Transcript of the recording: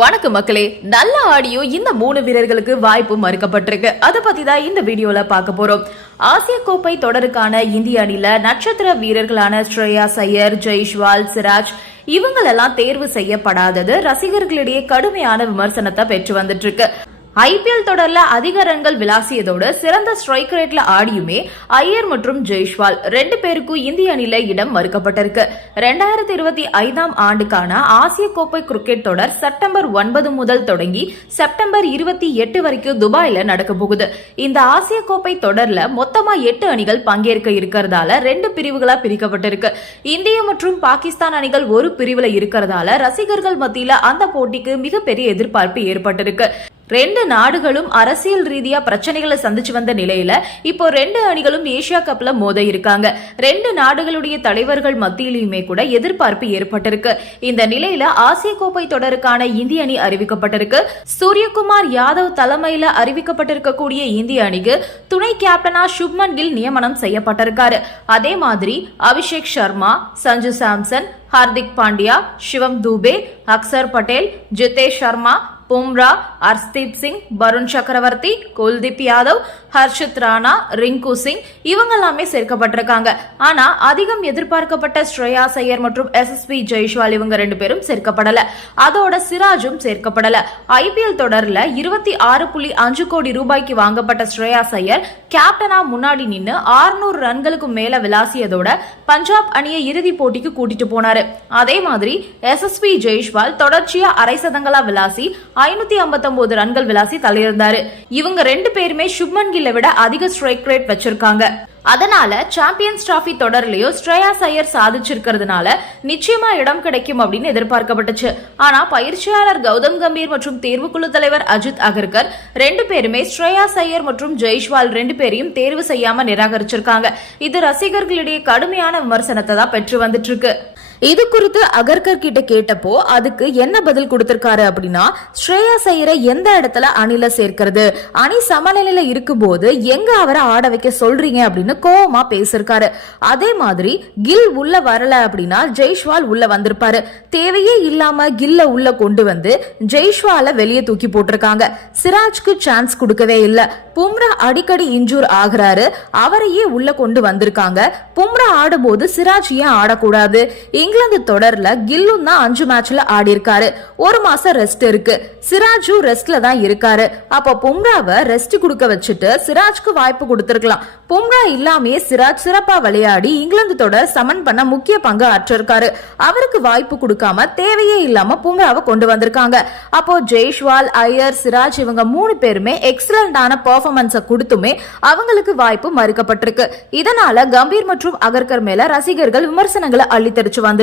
வணக்கம் மக்களே. நல்ல ஆடியோ இந்த மூணு வீரர்களுக்கு வாய்ப்பு மறுக்கப்பட்டிருக்கு. அதை பத்தி தான் இந்த வீடியோல பார்க்க போறோம். ஆசிய கோப்பை தொடருக்கான இந்திய அணில நட்சத்திர வீரர்களான ஸ்ரேயா சையர் ஜெய்ஷ்வால் சிராஜ் இவங்களெல்லாம் தேர்வு செய்யப்படாதது ரசிகர்களிடையே கடுமையான விமர்சனத்தை பெற்று வந்துட்டு இருக்கு. ஐபிஎல் தொடர்ல அதிக ரன்கள் விளாசியதோடு சிறந்த ஸ்ட்ரைக் ரேட்ல ஆடியுமே ஐயர் மற்றும் ஜெய்ஷ்வால் ரெண்டு பேருக்கும் இந்திய அணில இடம் மறுக்கப்பட்டிருக்கு. ரெண்டாயிரத்தி இருபத்தி ஐந்தாம் ஆண்டுக்கான ஆசிய கோப்பை கிரிக்கெட் தொடர் செப்டம்பர் ஒன்பது முதல் தொடங்கி செப்டம்பர் இருபத்தி எட்டு வரைக்கும் துபாயில நடக்க போகுது. இந்த ஆசிய கோப்பை தொடர்ல மொத்தமா எட்டு அணிகள் பங்கேற்க இருக்கிறதால ரெண்டு பிரிவுகளா பிரிக்கப்பட்டிருக்கு. இந்திய மற்றும் பாகிஸ்தான் அணிகள் ஒரு பிரிவுல இருக்கிறதால ரசிகர்கள் மத்தியில அந்த போட்டிக்கு மிகப்பெரிய எதிர்பார்ப்பு ஏற்பட்டிருக்கு. ரெண்டு நாடுகளும் அரசியல் ரீதியா பிரச்சனைகளை சந்திச்சு வந்த நிலையில இப்போ ரெண்டு அணிகளும் ஏசியா கப்ல மோத இருக்காங்க. ரெண்டு நாடுகளுடைய தலைவர்கள் மத்தியிலுமே கூட எதிர்பார்ப்பு ஏற்பட்டிருக்கு. இந்த நிலையில ஆசிய கோப்பை தொடருக்கான இந்திய அணி அறிவிக்கப்பட்டிருக்கு. சூரியகுமார் யாதவ் தலைமையில அறிவிக்கப்பட்டிருக்கக்கூடிய இந்திய அணிக்கு துணை கேப்டனா சுப்மன் கில் நியமனம் செய்யப்பட்டிருக்காரு. அதே மாதிரி அபிஷேக் சர்மா சஞ்சு சாம்சன் ஹார்திக் பாண்டியா சிவம் தூபே அக்சர் பட்டேல் ஜிதேஷ் சர்மா பும்ரா ஹர்ஷ்தீப் சிங் வருண் சக்கரவர்த்தி குல்தீப் யாதவ் ஹர்ஷித் ராணா ரிங்கு சிங் இவங்க எல்லாமே சேர்க்கப்பட்டிருக்காங்க. ஆனா அதிகம் எதிர்பார்க்கப்பட்ட ஸ்ரேயா சையர் மற்றும் எஸ்எஸ்பி ஜெய்ஷ்வால் இவங்க ரெண்டு பேரும் சேர்க்கப்படல. அதோட சிராஜும் சேர்க்கப்படல. ஐபிஎல் தொடர்ல இருபத்தி ஆறு புள்ளி அஞ்சு கோடி ரூபாய்க்கு வாங்கப்பட்ட ஸ்ரேயா சையர் கேப்டனா முன்னாடி நின்று ஆறுநூறு ரன்களுக்கு மேல விளாசியதோட பஞ்சாப் அணியை இறுதி போட்டிக்கு கூட்டிட்டு போனாரு. அதே மாதிரி எஸ்எஸ்பி ஜெய்ஷ்வால் தொடர்ச்சியா அரை சதங்களா விளாசி ஐநூத்தி ஐம்பத்தி ரன்கள் விளாசி தலையிருந்தாரு இவங்க ரெண்டு பேருமே சுப்மன் கில்ல விட அதிக ஸ்ட்ரைக் ரேட் வச்சிருக்காங்க. அதனால சாம்பியன்ஸ் டிராபி தொடர்லயோ ஸ்ரேயாஸ் சையர் சாதிச்சிருக்கிறதுனால நிச்சயமா இடம் கிடைக்கும் அப்படின்னு எதிர்பார்க்கப்பட்டுச்சு. ஆனா பயிற்சியாளர் கௌதம் கம்பீர் மற்றும் தேர்வுக்குழு தலைவர் அஜித் அகர்கர் ரெண்டு பேருமே ஸ்ரேயா சையர் மற்றும் ஜெய்ஷ்வால் ரெண்டு பேரையும் தேர்வு செய்யாம நிராகரிச்சிருக்காங்க. இது ரசிகர்களிடையே கடுமையான விமர்சனத்தை தான் பெற்று வந்துட்டு இருக்கு. இது குறித்து அகர்கர் கிட்ட கேட்டப்போ அதுக்கு என்ன பதில் கொடுத்திருக்காரு அப்படின்னா ஸ்ரேயா சையரை எந்த இடத்துல அணில சேர்க்கிறது? அணி சமநிலையில இருக்கும்போது எங்க அவரை ஆட வைக்க சொல்றீங்க அப்படின்னு கோவமா பேசிருக்காரு. அதே மாதிரி கில் உள்ள வரல அப்படின்னா ஜெய்ஷ்வால் உள்ள வந்திருப்பாரு. தேவையே இல்லாம கில்ல உள்ள கொண்டு வந்து ஜெய்ஷ்வால வெளியே தூக்கி போட்டிருக்காங்க. சிராஜ்க்கு சான்ஸ் கொடுக்கவே இல்ல. பும்ரா அடிக்கடி இன்ஜூர் ஆகுறாரு. அவரையே உள்ள கொண்டு வந்திருக்காங்க. பும்ரா ஆடும்போது சிராஜ் ஏன் ஆடக்கூடாது? இங்கிலாந்து தொடர்ல கில்லும் தான் அஞ்சு மேட்ச்ல ஆடி இருக்காரு ஒரு மாசம் ரெஸ்ட் இருக்கு. சிராஜும் ரெஸ்ட்ல தான் இருக்காரு. அப்ப பும்ராவை ரெஸ்ட் கொடுக்க வச்சுட்டு சிராஜ்க்கு வாய்ப்பு கொடுத்திருக்கலாம். பும்ரா இல்லாமயே சிராஜ் சிறப்பா விளையாடி இங்கிலாந்து தொடர் சமன் பண்ண முக்கிய பங்கு ஆற்றிருக்காரு. அவருக்கு வாய்ப்பு கொடுக்காம தேவையே இல்லாம பும்ராவை கொண்டு வந்திருக்காங்க. அப்போ ஜெய்ஷ்வால் ஐயர் சிராஜ் இவங்க மூணு பேருமே எக்ஸலண்டான பெர்ஃபார்மன்ஸை கொடுத்துமே அவங்களுக்கு வாய்ப்பு மறுக்கப்பட்டிருக்கு. இதனால கம்பீர் மற்றும் அகர்கர் மேல ரசிகர்கள் விமர்சனங்களை அள்ளித்தரிச்சு வந்து